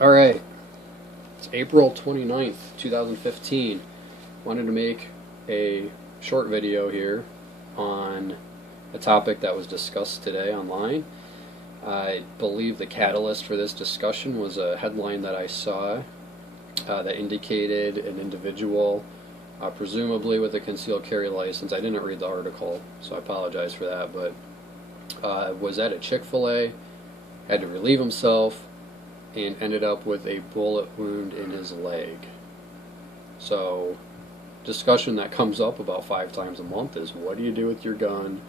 Alright, it's April 29th, 2015. Wanted to make a short video here on a topic that was discussed today online. I believe the catalyst for this discussion was a headline that I saw that indicated an individual, presumably with a concealed carry license. I didn't read the article, so I apologize for that, but was at a Chick-fil-A, had to relieve himself, and ended up with a bullet wound in his leg. So, discussion that comes up about 5 times a month is, what do you do with your gun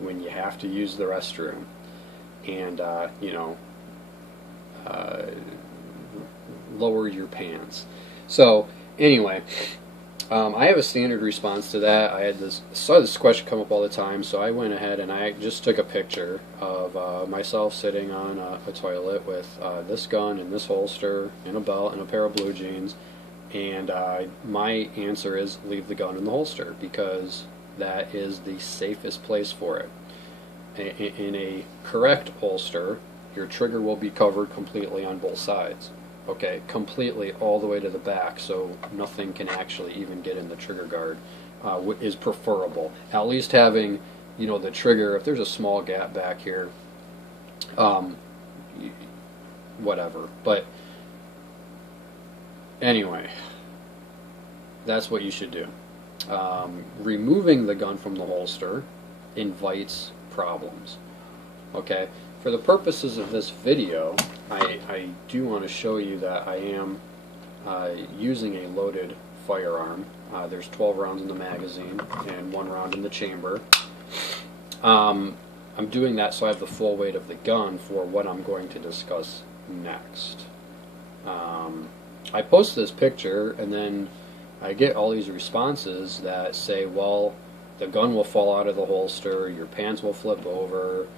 when you have to use the restroom? And, lower your pants. So, anyway, I have a standard response to that. I saw this question come up all the time, so I went ahead and I just took a picture of myself sitting on a toilet with this gun and this holster and a belt and a pair of blue jeans, and my answer is leave the gun in the holster, because that is the safest place for it. In a correct holster, your trigger will be covered completely on both sides. Okay, completely all the way to the back, so nothing can actually even get in the trigger guard, is preferable. At least having, the trigger, if there's a small gap back here, whatever. But anyway, that's what you should do. Removing the gun from the holster invites problems. Okay? For the purposes of this video, I do want to show you that I am using a loaded firearm. There's 12 rounds in the magazine and 1 round in the chamber. I'm doing that so I have the full weight of the gun for what I'm going to discuss next. I post this picture and then I get all these responses that say, well, the gun will fall out of the holster, your pants will flip over,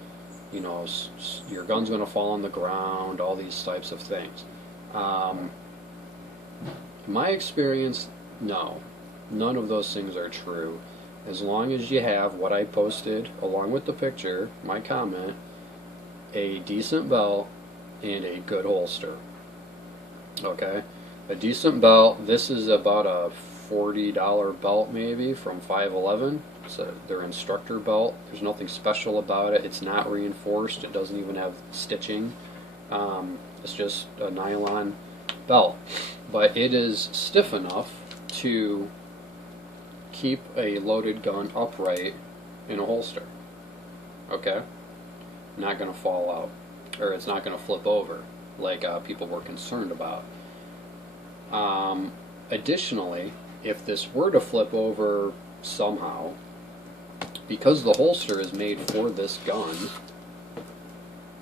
your gun's going to fall on the ground, all these types of things. In my experience, no. None of those things are true. As long as you have what I posted, along with the picture, my comment, a decent belt, and a good holster. Okay? A decent belt, this is about a $40 belt maybe from 511. It's their instructor belt. There's nothing special about it. It's not reinforced. It doesn't even have stitching. It's just a nylon belt. But it is stiff enough to keep a loaded gun upright in a holster. Okay? Not going to fall out. Or it's not going to flip over like people were concerned about. Additionally, if this were to flip over somehow, because the holster is made for this gun,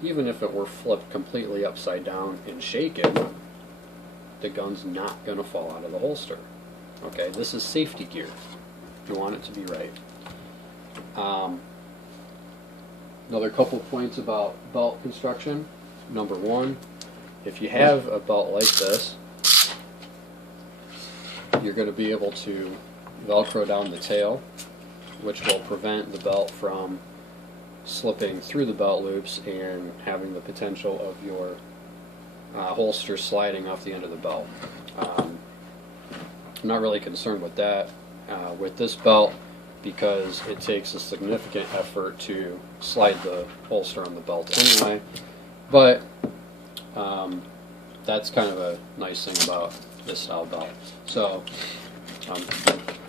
even if it were flipped completely upside down and shaken, the gun's not going to fall out of the holster. Okay, this is safety gear. You want it to be right. Another couple points about belt construction. Number 1, if you have a belt like this, you're going to be able to Velcro down the tail, which will prevent the belt from slipping through the belt loops and having the potential of your holster sliding off the end of the belt. I'm not really concerned with that with this belt, because it takes a significant effort to slide the holster on the belt anyway, but that's kind of a nice thing about this style belt. So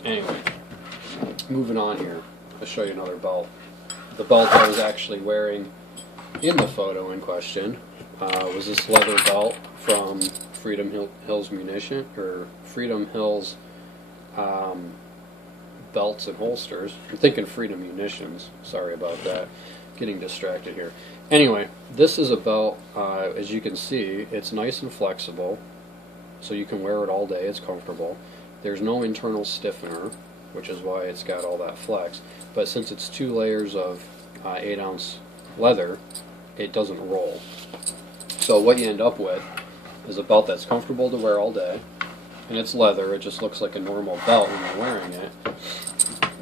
anyway, moving on here, I'll show you another belt. The belt I was actually wearing in the photo in question was this leather belt from Freedom Hills Munition, or Freedom Hills belts and holsters. I'm thinking Freedom Munitions. Sorry about that. Getting distracted here. Anyway, this is a belt, as you can see, it's nice and flexible, so you can wear it all day. It's comfortable. There's no internal stiffener, which is why it's got all that flex. But since it's 2 layers of 8-ounce leather, it doesn't roll. So what you end up with is a belt that's comfortable to wear all day, and it's leather. It just looks like a normal belt when you're wearing it,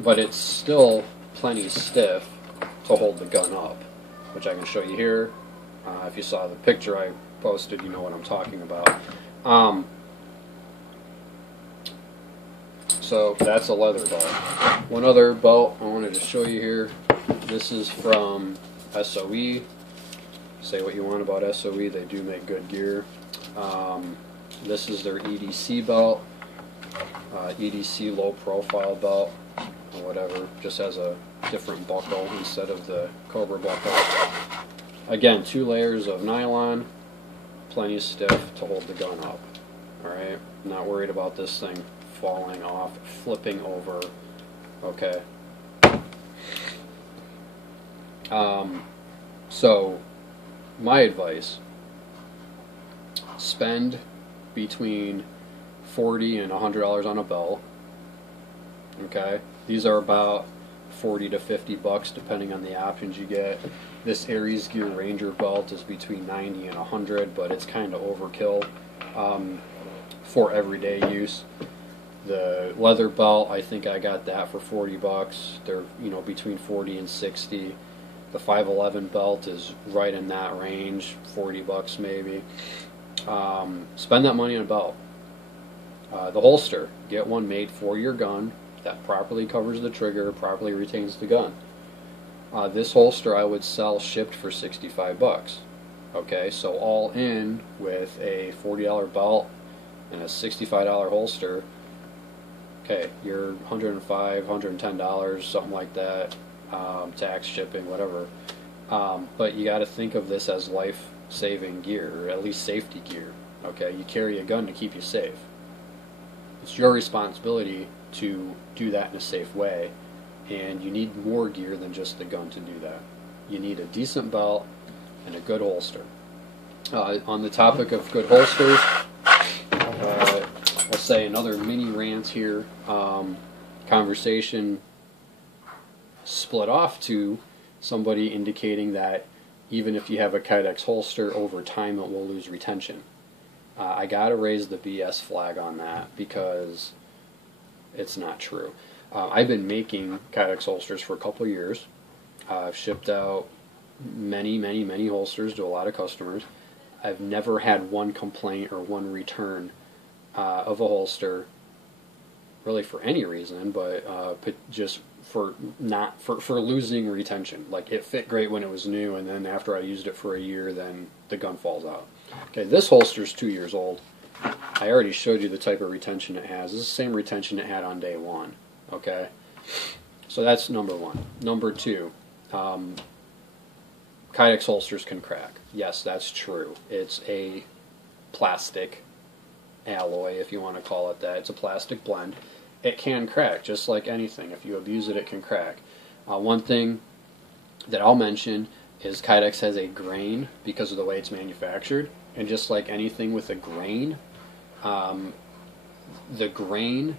but it's still plenty stiff to hold the gun up, which I can show you here. If you saw the picture I posted, you know what I'm talking about. So that's a leather belt. One other belt I wanted to show you here. This is from SOE. Say what you want about SOE, they do make good gear. This is their EDC belt, EDC low profile belt, or whatever. Just has a different buckle instead of the Cobra buckle. Again, 2 layers of nylon, plenty stiff to hold the gun up. Alright, not worried about this thing falling off, flipping over. Okay. So, my advice, spend between $40 and $100 on a belt. Okay, these are about 40 to 50 bucks depending on the options you get. This Aries Gear Ranger belt is between 90 and 100, but it's kind of overkill for everyday use. The leather belt, I think I got that for 40 bucks. They're, you know, between 40 and 60. The 511 belt is right in that range, 40 bucks maybe. Spend that money on a belt. The holster, get one made for your gun that properly covers the trigger, properly retains the gun. This holster I would sell shipped for 65 bucks. Okay, so all in with a $40 belt and a $65 holster, okay, you're $105, $110, something like that, tax, shipping, whatever. But you got to think of this as life-saving gear, or at least safety gear. Okay, you carry a gun to keep you safe. It's your responsibility to do that in a safe way, and you need more gear than just the gun to do that. You need a decent belt and a good holster. On the topic of good holsters, I'll say another mini rant here. Conversation split off to somebody indicating that even if you have a Kydex holster, over time it will lose retention. I gotta raise the BS flag on that because it's not true. I've been making Kydex holsters for a couple of years. I've shipped out many holsters to a lot of customers. I've never had one complaint or one return of a holster, really for any reason, but just for losing retention. Like, it fit great when it was new, and then after I used it for a year, then the gun falls out. Okay, this holster's 2 years old. I already showed you the type of retention it has. This is the same retention it had on day one. Okay, so that's number one. Number two, Kydex holsters can crack. Yes, that's true. It's a plastic alloy, if you want to call it that. It's a plastic blend. It can crack, just like anything. If you abuse it, it can crack. One thing that I'll mention is Kydex has a grain because of the way it's manufactured, and just like anything with a grain, the grain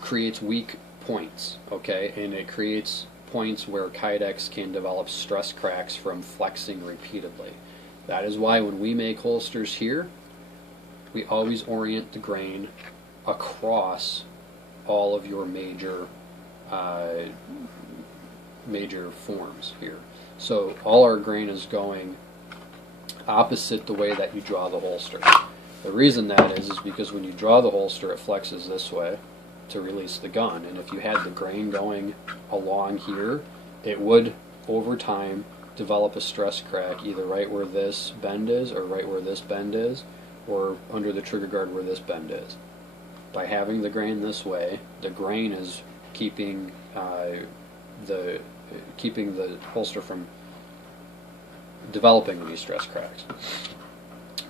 creates weak points, okay, and it creates points where Kydex can develop stress cracks from flexing repeatedly. That is why when we make holsters here, we always orient the grain across all of your major forms here. So all our grain is going opposite the way that you draw the holster. The reason that is because when you draw the holster, it flexes this way to release the gun, and if you had the grain going along here, it would over time develop a stress crack either right where this bend is, or right where this bend is, or under the trigger guard where this bend is. By having the grain this way, the grain is keeping the holster from developing these stress cracks.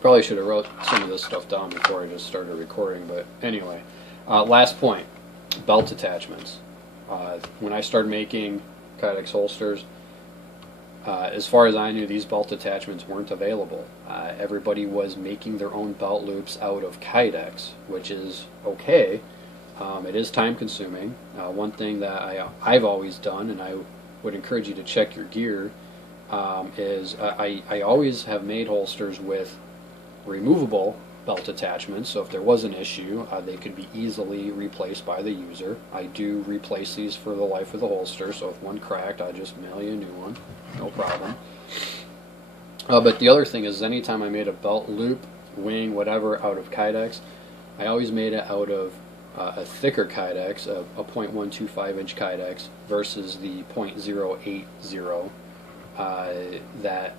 Probably should have wrote some of this stuff down before I just started recording, but anyway. Last point, belt attachments. When I started making Kydex holsters, as far as I knew, these belt attachments weren't available. Everybody was making their own belt loops out of Kydex, which is okay. It is time consuming. One thing that I've always done, and I would encourage you to check your gear, is I always have made holsters with removable belt attachments, so if there was an issue, they could be easily replaced by the user. I do replace these for the life of the holster, so if one cracked, I just mail you a new one, no problem. But the other thing is, anytime I made a belt loop, wing, whatever, out of Kydex, I always made it out of a thicker Kydex, a .125 inch Kydex, versus the .080 that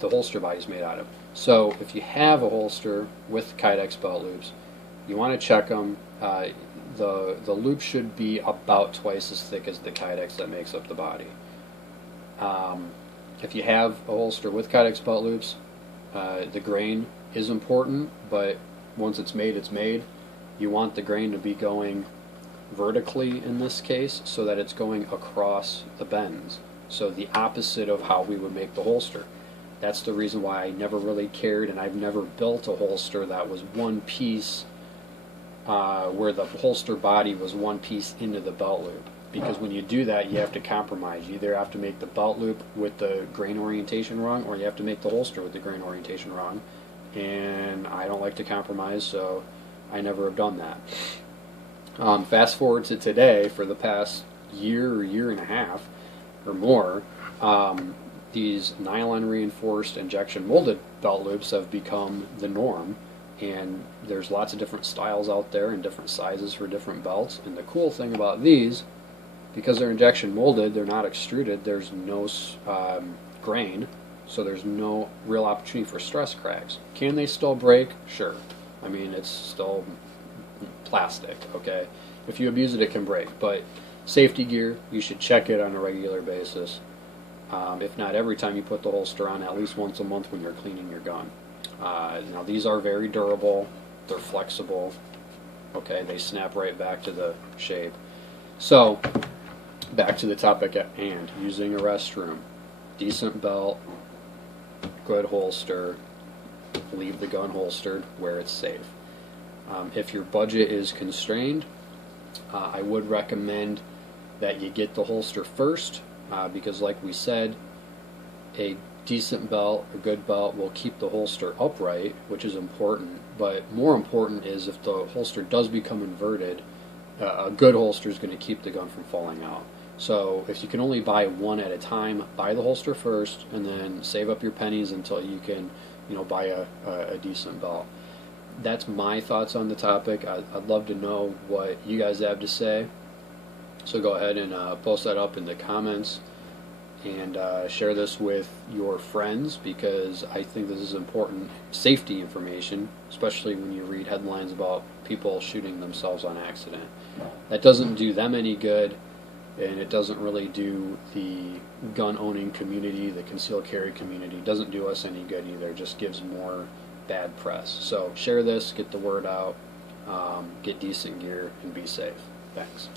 the holster body is made out of. So if you have a holster with Kydex belt loops, you want to check them. The loop should be about twice as thick as the Kydex that makes up the body. If you have a holster with Kydex belt loops, the grain is important, but once it's made, it's made. You want the grain to be going vertically in this case, so that it's going across the bends. So the opposite of how we would make the holster. That's the reason why I never really cared, and I've never built a holster that was one piece, where the holster body was one piece into the belt loop. Because when you do that, you have to compromise. You either have to make the belt loop with the grain orientation wrong, or you have to make the holster with the grain orientation wrong. And I don't like to compromise, so I never have done that. Fast forward to today, for the past year or year and a half or more, these nylon reinforced injection molded belt loops have become the norm. And there's lots of different styles out there and different sizes for different belts. And the cool thing about these, because they're injection molded, they're not extruded, there's no grain, so there's no real opportunity for stress cracks. Can they still break? Sure. I mean, it's still plastic, okay? If you abuse it, it can break. But safety gear, you should check it on a regular basis. If not every time you put the holster on, at least once a month when you're cleaning your gun. Now, these are very durable, they're flexible, okay? They snap right back to the shape. So, back to the topic at hand, using a restroom. Decent belt, good holster, leave the gun holstered where it's safe. If your budget is constrained, I would recommend that you get the holster first, because like we said, a decent belt, a good belt, will keep the holster upright, which is important. But more important is, if the holster does become inverted, a good holster is going to keep the gun from falling out. So if you can only buy one at a time, buy the holster first, and then save up your pennies until you can, buy a decent belt. That's my thoughts on the topic. I'd love to know what you guys have to say. So go ahead and post that up in the comments, and share this with your friends, because I think this is important safety information, especially when you read headlines about people shooting themselves on accident. That doesn't do them any good, and it doesn't really do the gun-owning community, the concealed carry community, it doesn't do us any good either. It just gives more bad press. So share this, get the word out, get decent gear, and be safe. Thanks.